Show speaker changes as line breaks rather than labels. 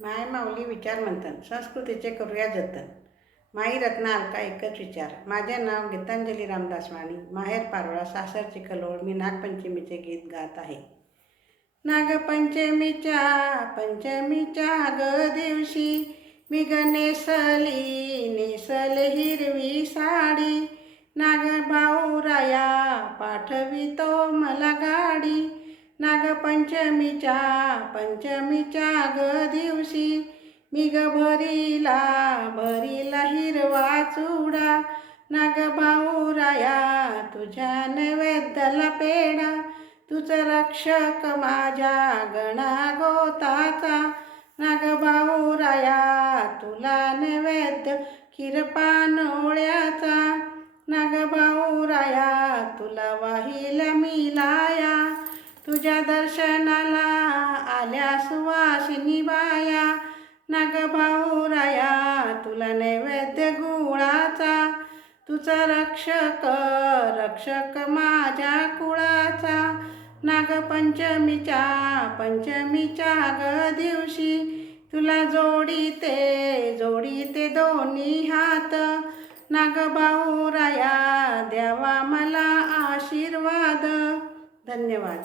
माय माऊली विचार मंथन संस्कृतीचे करूया जतन. माई रत्ना अलका एकच विचार माझे नाव गीतांजली रामदास वाणी माहेर पारोळा सासर चिखलोळ मी नागपंचमीचे गीत गात आहे. नागपंचमीच्या पंचमीच्या ग दिवशी मी ग नेसली नेसले हिरवी साडी नाग भाऊराया पाठवितो मला गाडी नागपंचमीच्या पंचमीच्या ग दिवशी मी ग भरीला भरीला हिरवा चुडा. नागभाऊराया तुझ्या नैवेद्याला पेढा. तुझं रक्षक माझ्या गणा गोताचा नागभाऊराया तुला नैवेद्य किरपानोळ्याचा नागभाऊराया तुला वाहिला तुझ्या दर्शनाला आल्या सुवासिनी बाया. नागभाऊराया तुला नैवेद्य गुळाचा. तुझा रक्षक रक्षक माझ्या कुळाचा. नागपंचमीच्या पंचमीच्या ग दिवशी तुला जोडीते जोडीते दोन्ही हात. नागभाऊराया द्यावा मला आशीर्वाद. धन्यवाद.